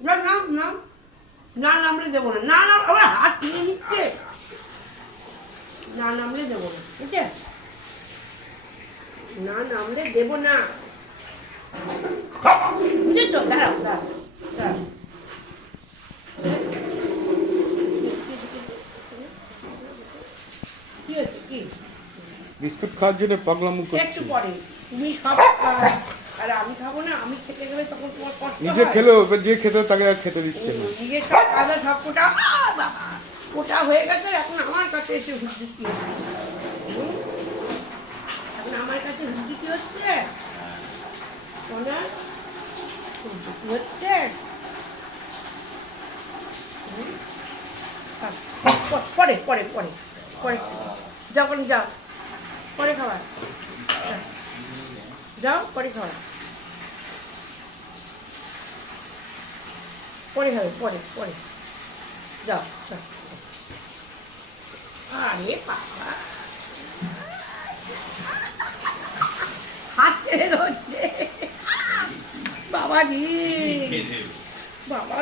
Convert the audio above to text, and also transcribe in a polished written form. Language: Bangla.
না না না না নামলে দেবো না, না না আবার হাত ছিঁড়ে নিচ্ছে, না নামলে দেবো না, ঠিক আছে? না নামলে দেবো না, বুঝেছো? দাঁড়াও দাঁড়াও দাঁড়াও। কি হচ্ছে কি? বিস্কুট খাওয়ার জন্য পাগলামো একটু করছে। পরে তুমি সব আর আমি খাবো না, আমি খেতে গেলে তখন তোমার কষ্ট নিজে হয়। খেলেও এবার যে খেতে তাকে আর খেতে দিচ্ছে না। নিজের সব কাদা সব কোটা বাবা কোটা হয়ে গেছে, এখন আমার কাছে এসে হুজুকি হচ্ছে, এখন আমার কাছে হুজুকি হচ্ছে, সোনা হুজুকি হচ্ছে। পরে পরে পরে পরে যাও, পরে যাও, পরে খাবার যাও, পরে খাবার পরে খাবে, পরে পরে যাও যাও। আরে বাবা হাত ছেড়ে ধরছে বাবা রে বাবা।